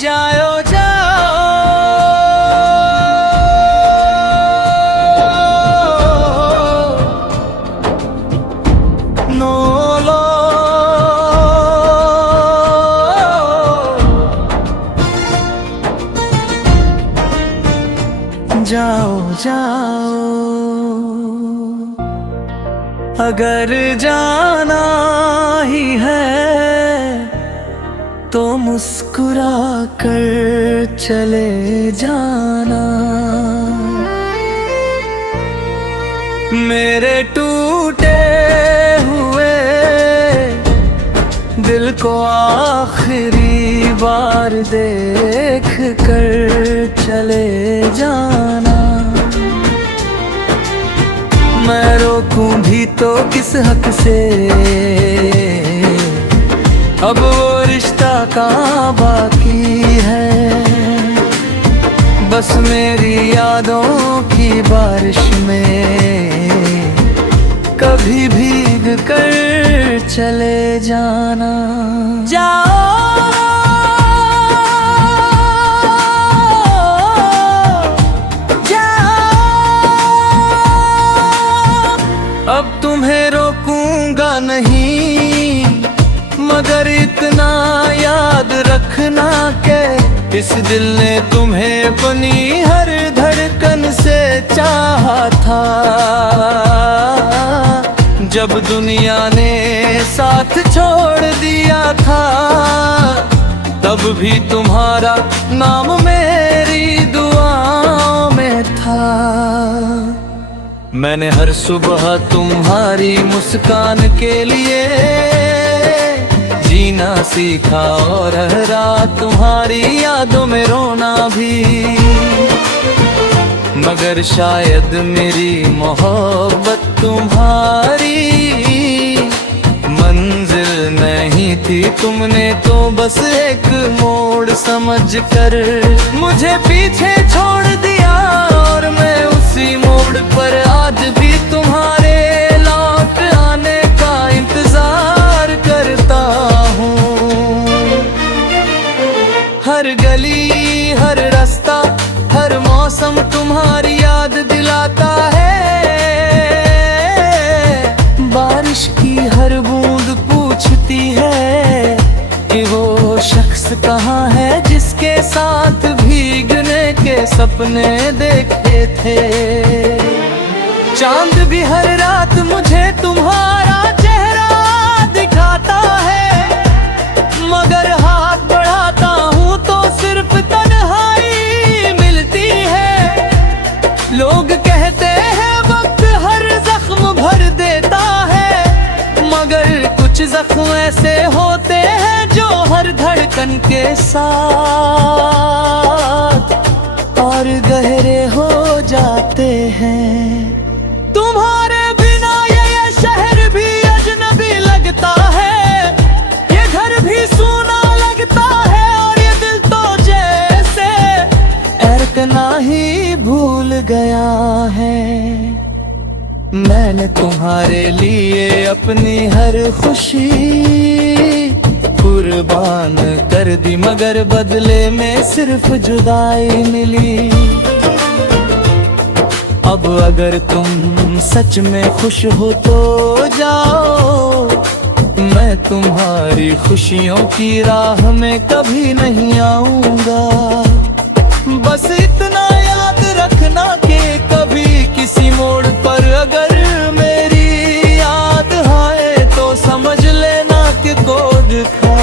जाओ जाओ नो लो जाओ जाओ अगर जाना ही है तो मुस्कुरा कर चले जाना। मेरे टूटे हुए दिल को आखिरी बार देख कर चले जाना। मैं रोकूं भी तो किस हक से, अब वो रिश्ता कहाँ बाकी है। बस मेरी यादों की बारिश में कभी भीग कर चले जाना। जाओ अब तुम्हें रोकूंगा नहीं, मगर इतना याद रखना के इस दिल ने तुम्हें अपनी हर धड़कन से चाहा था। जब दुनिया ने साथ छोड़ दिया था, तब भी तुम्हारा नाम मेरी दुआओं में था। मैंने हर सुबह तुम्हारी मुस्कान के लिए जीना सीखा, और हर रात तुम्हारी यादों में रोना भी। मगर शायद मेरी मोहब्बत तुम्हारी मंजिल नहीं थी। तुमने तो बस एक मोड़ समझकर मुझे पीछे छोड़ दिया, और मैं उसी मोड़ पर आज भी तुम्हारे लौट आने का इंतजार करता हूँ। हर गली हर रास्ता हर मौसम तुम्हारी याद दिलाता है। बारिश की हर बूंद पूछती है कि वो शख्स कहाँ है जिसके साथ भीगने के सपने देखे थे। चांद भी हर रात मुझे तुम्हारा चेहरा दिखाता है, मगर हाथ बढ़ाता हूँ तो सिर्फ तन्हाई मिलती है। लोग कहते हैं वक्त हर जख्म भर देता है, मगर कुछ जख्म ऐसे होते हैं जो हर धड़कन के साथ और गहरे हो जाते हैं। तुम्हारे बिना ये शहर भी अजनबी लगता है, ये घर भी सूना लगता है, और ये दिल तो जैसे एरकना ही भूल गया है। मैंने तुम्हारे लिए अपनी हर खुशी कुर्बान कर दी, मगर बदले में सिर्फ जुदाई मिली। अब अगर तुम सच में खुश हो तो जाओ, मैं तुम्हारी खुशियों की राह में कभी नहीं आऊंगा। बस इतना याद रखना कि कभी किसी मोड़ पर अगर मेरी याद आए तो समझ लेना कि कोड खा।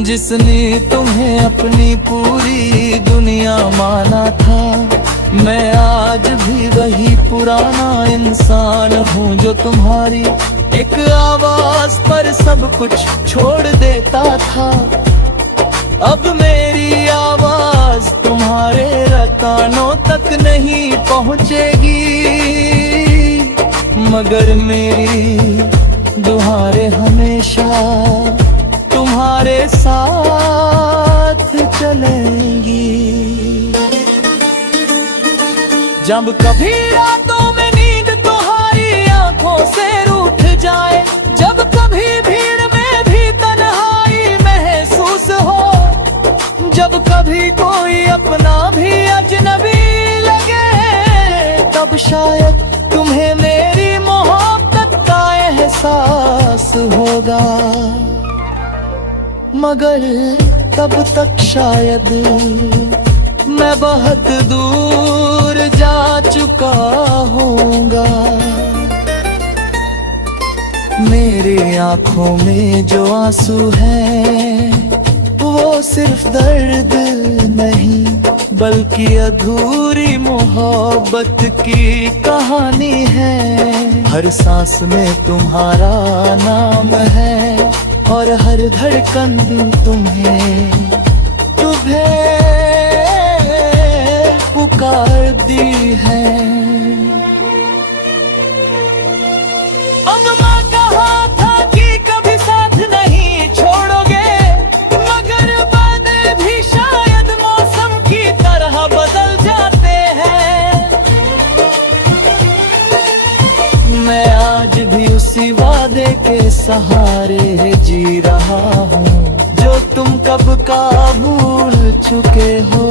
जिसने तुम्हें अपनी पूरी दुनिया माना था, मैं आज भी वही पुराना इंसान हूँ जो तुम्हारी एक आवाज पर सब कुछ छोड़ देता था। अब मेरी आवाज तुम्हारे कानों तक नहीं पहुँचेगी, मगर मेरी दुहारें हमेशा तुम्हारे साथ चलेंगी। जब कभी रातों में नींद तुम्हारी आंखों से रूठ जाए, जब कभी भीड़ में भी तन्हाई महसूस शायद तुम्हें मेरी मोहब्बत का एहसास होगा, मगर तब तक शायद मैं बहुत दूर जा चुका होऊंगा। मेरी आंखों में जो आंसू है वो सिर्फ दर्द नहीं बल्कि अधूरी मोहब्बत की कहानी है। हर सांस में तुम्हारा नाम है और हर धड़कन तुम्हें पुकारती है। अब मैं कहा था कि कभी साथ नहीं छोड़ोगे, मगर बादल भी शायद मौसम की तरह बदल जाते हैं। मैं आज भी उसी वादे के सहारे जी रहा हूँ जो तुम कब का भूल चुके हो।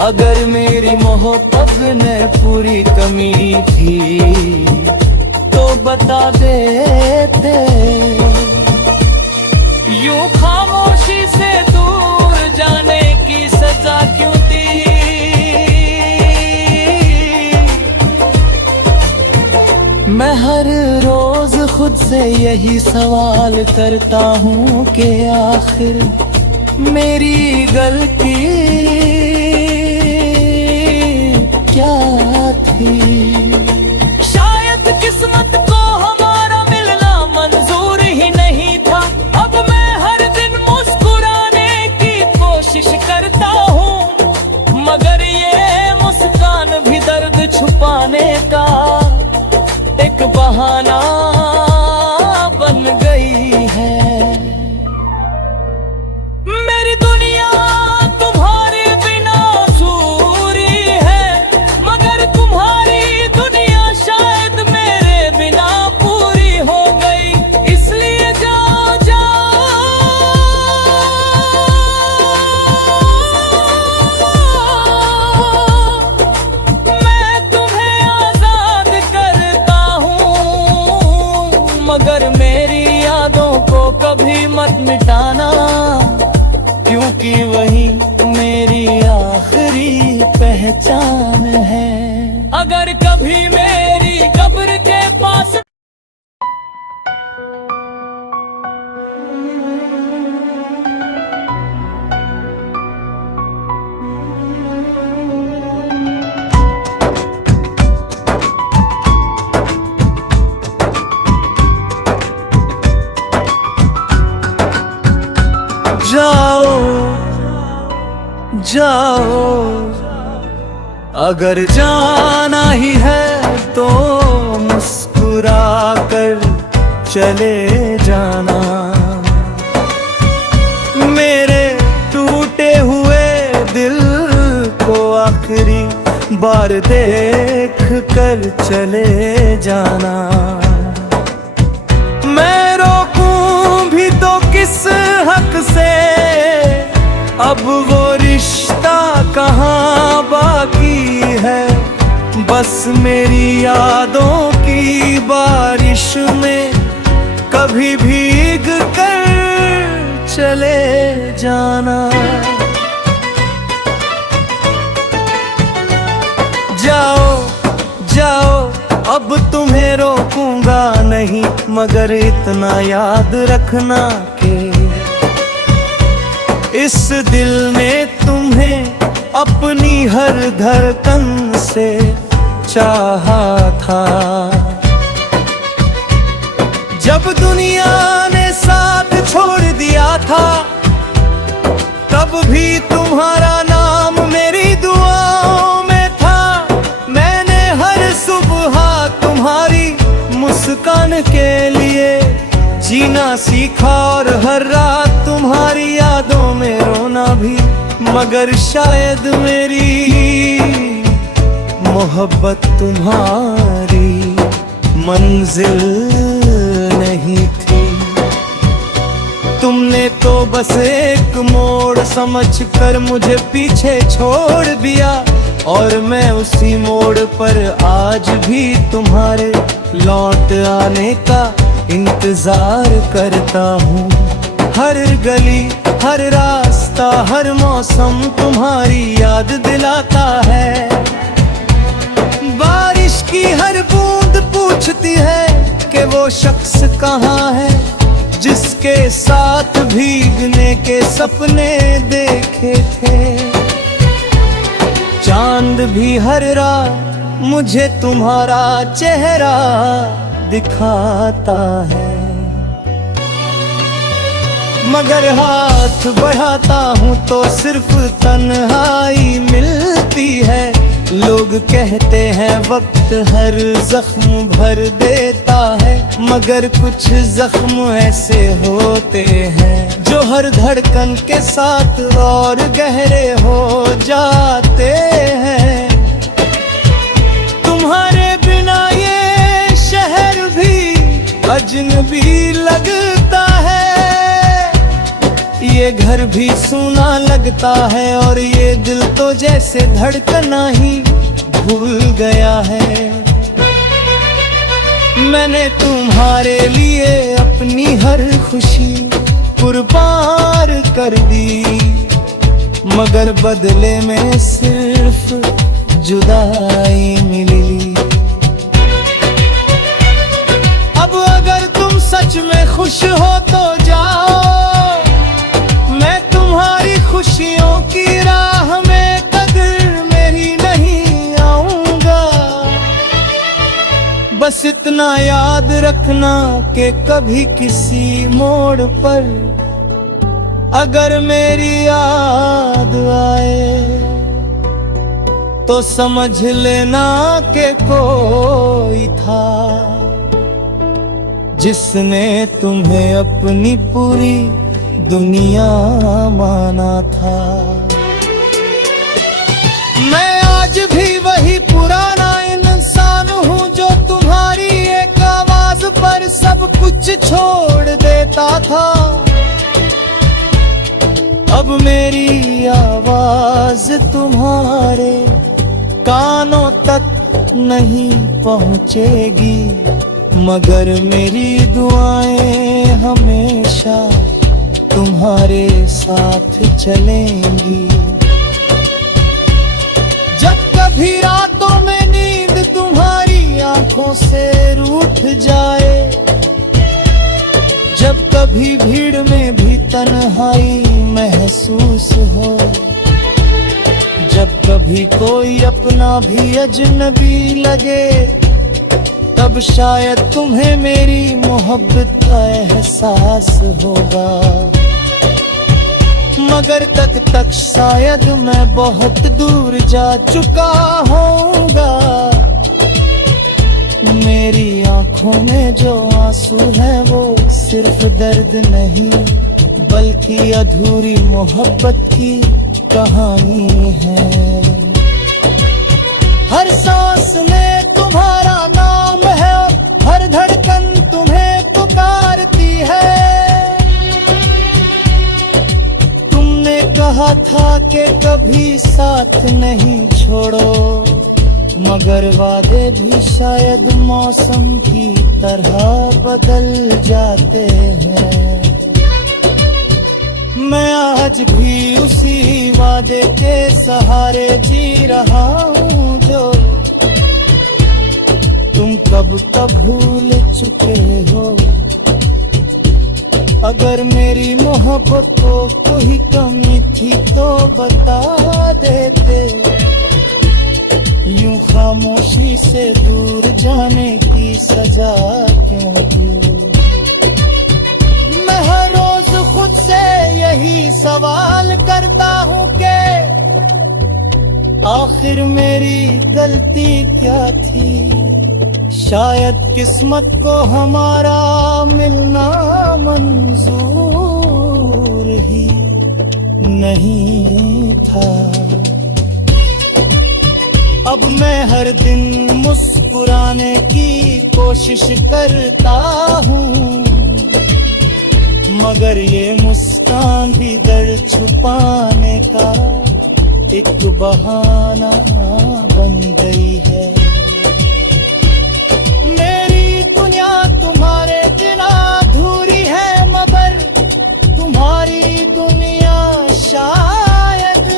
अगर मेरी मोहब्बत में पूरी कमी थी तो बता देते, यूं खामोशी से दूर जाने की सजा क्यों दी। मैं हर रोज खुद से यही सवाल करता हूँ कि आखिर मेरी गलती क्या थी। शायद किस्मत को हमारा मिलना मंजूर ही नहीं था। अब मैं हर दिन मुस्कुराने की कोशिश करता हूँ, मगर ये मुस्कान भी दर्द छुपाने का एक बहाना बन गई है। मेरी दुनिया तुम्हारे बिना अधूरी है, मगर तुम्हारी दुनिया शायद मेरे बिना पूरी हो गई। इसलिए जाओ जाओ, मैं तुम्हें आजाद करता हूँ, मगर मेरी यादों को कभी मत मिटाना, क्योंकि वही मेरी आखिरी पहचान है। अगर कभी मेरी कब्र के पास जाओ जाओ, अगर जाना ही है तो मुस्कुरा कर चले जाना। मेरे टूटे हुए दिल को आखिरी बार देख कर चले जाना। मैं रोकूं भी तो किस हक से, अब वो रिश्ता कहाँ बाकी है। बस मेरी यादों की बारिश में कभी भीग कर चले जाना। जाओ जाओ, अब तुम्हें रोकूंगा नहीं, मगर इतना याद रखना कि इस दिल ने तुम्हें अपनी हर धड़कन से चाहा था। जब दुनिया ने साथ छोड़ दिया था, तब भी तुम्हारा नाम मेरी दुआओं में था। मैंने हर सुबह तुम्हारी मुस्कान के लिए जीना सीखा और हर रात तुम्हारी यादों में रोना भी, मगर शायद मेरी मोहब्बत तुम्हारी मंजिल नहीं थी। तुमने तो बस एक मोड़ समझकर मुझे पीछे छोड़ दिया। और मैं उसी मोड़ पर आज भी तुम्हारे लौट आने का इंतजार करता हूँ। हर गली, हर रास्ता, हर मौसम तुम्हारी याद दिलाता है। बारिश की हर बूंद पूछती है कि वो शख्स कहाँ है, जिसके साथ भीगने के सपने देखे थे। चांद भी हर रात मुझे तुम्हारा चेहरा दिखाता है, मगर हाथ बढ़ाता हूँ तो सिर्फ तन्हाई मिलती है। लोग कहते हैं वक्त हर जख्म भर देता है, मगर कुछ जख्म ऐसे होते हैं जो हर धड़कन के साथ और गहरे हो जाते हैं। तुम्हारे बिना ये शहर भी अजनबी लगता है, ये घर भी सूना लगता है, और ये दिल तो जैसे धड़कना ही भूल गया है। मैंने तुम्हारे लिए अपनी हर खुशी कुर्बान कर दी, मगर बदले में सिर्फ जुदाई मिली। अब अगर तुम सच में खुश हो तो जाओ, खुशियों की राह में कदर मेरी नहीं आऊंगा। बस इतना याद रखना कि कभी किसी मोड़ पर अगर मेरी याद आए तो समझ लेना कि कोई था जिसने तुम्हें अपनी पूरी दुनिया माना था। मैं आज भी वही पुराना इंसान हूँ जो तुम्हारी एक आवाज पर सब कुछ छोड़ देता था। अब मेरी आवाज तुम्हारे कानों तक नहीं पहुँचेगी, मगर मेरी दुआएं हमेशा तुम्हारे साथ चलेंगी। जब कभी रातों में नींद तुम्हारी आंखों से रूठ जाए, जब कभी भीड़ में भी तन्हाई महसूस हो, जब कभी कोई अपना भी अजनबी लगे, तब शायद तुम्हें मेरी मोहब्बत का एहसास होगा। मगर तक शायद मैं बहुत दूर जा चुका होऊंगा। मेरी आंखों में जो आंसू है वो सिर्फ दर्द नहीं, बल्कि अधूरी मोहब्बत की कहानी है। हर सांस में तुम्हारा नाम है और हर धड़कन तुम्हें पुकारती है। तुमने कहा था कि कभी साथ नहीं छोड़ो, मगर वादे भी शायद मौसम की तरह बदल जाते हैं। मैं आज भी उसी वादे के सहारे जी रहा हूँ जो तुम कब भूल चुके हो। अगर मेरी मोहब्बत को कोई कमी थी तो बता देते, यूं खामोशी से दूर जाने की सजा क्यों दी। मैं हर रोज खुद से यही सवाल करता हूँ कि आखिर मेरी गलती क्या थी। शायद किस्मत को हमारा मिलना मंजूर ही नहीं था। अब मैं हर दिन मुस्कुराने की कोशिश करता हूँ, मगर ये मुस्कान भी दर्द छुपाने का एक बहाना बन गई है। मेरी दुनिया तुम्हारे बिना अधूरी है, मगर तुम्हारी दुनिया शायद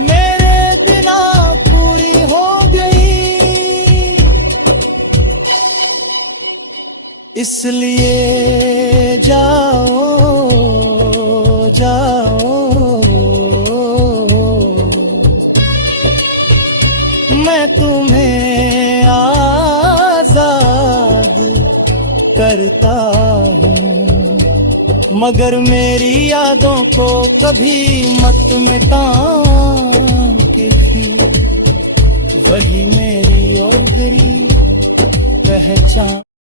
मेरे बिना पूरी हो गई। इसलिए जाओ जाओ, मैं तुम्हें आजाद करता हूँ, मगर मेरी यादों को कभी मत मिटाना, कि वही मेरी ओगरी पहचान।